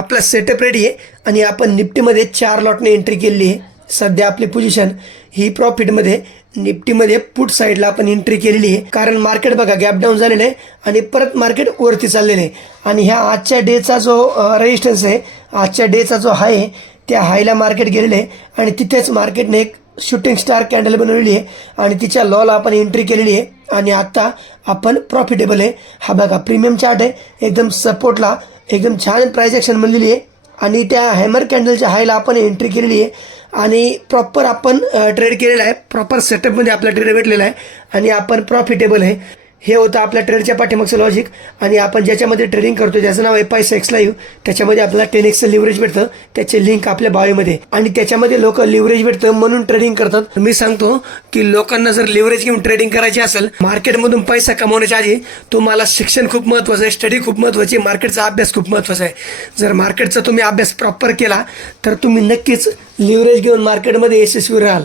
आपला setup ready आहे आणि आपण निफ्टीमध्ये 4 लॉटने एंट्री केलेली आहे. सध्या आपली पोझिशन ही प्रॉफिटमध्ये निफ्टीमध्ये पुट साईडला आपण एंट्री केलेली आहे, कारण मार्केट बघा गॅप डाऊन झालेलं आहे आणि परत मार्केट वरती चाललेलं आहे. आणि ह्या आजच्या डेचा जो रेजिस्टन्स आहे, आजच्या डेचा जो हाय आहे, त्या हायला मार्केट गेलेलं आहे आणि तिथेच मार्केटने एक शूटिंग स्टार कॅन्डल बनवलेली आहे आणि तिच्या लॉला आपण एंट्री केलेली आहे आणि आता आपण प्रॉफिटेबल आहे. हा बघा प्रीमियम चार्ट आहे, एकदम सपोर्टला एकदम छान प्राइस ॲक्शन बनलेली आहे आणि त्या हॅमर कॅन्डलच्या हायला आपण एंट्री केलेली आहे आणि प्रॉपर आपण ट्रेड केलेला आहे. प्रॉपर सेटअपमध्ये आपला ट्रेड भेटलेला आहे आणि आपण प्रॉफिटेबल आहे. हे होतं आपल्या ट्रेडच्या पाठीमागचं लॉजिक. आणि आपण ज्याच्यामध्ये ट्रेडिंग करतो त्याचं नाव FIX लाईव्ह. त्याच्यामध्ये आपल्याला 10x लिव्हरेज भेटतं, त्याचे लिंक आपल्या बायोमध्ये. आणि त्याच्यामध्ये लोक लिव्हरेज भेटतं म्हणून ट्रेडिंग करतात. मी सांगतो की लोकांना जर लिव्हरेज घेऊन ट्रेडिंग करायची असेल, मार्केटमधून पैसा कमवण्याच्या आधी तुम्हाला शिक्षण खूप महत्त्वाचं आहे, स्टडी खूप महत्त्वाची आहे, मार्केटचा अभ्यास खूप महत्त्वाचा आहे. जर मार्केटचा तुम्ही अभ्यास प्रॉपर केला तर तुम्ही नक्कीच लिव्हरेज घेऊन मार्केटमध्ये यशस्वी राहाल.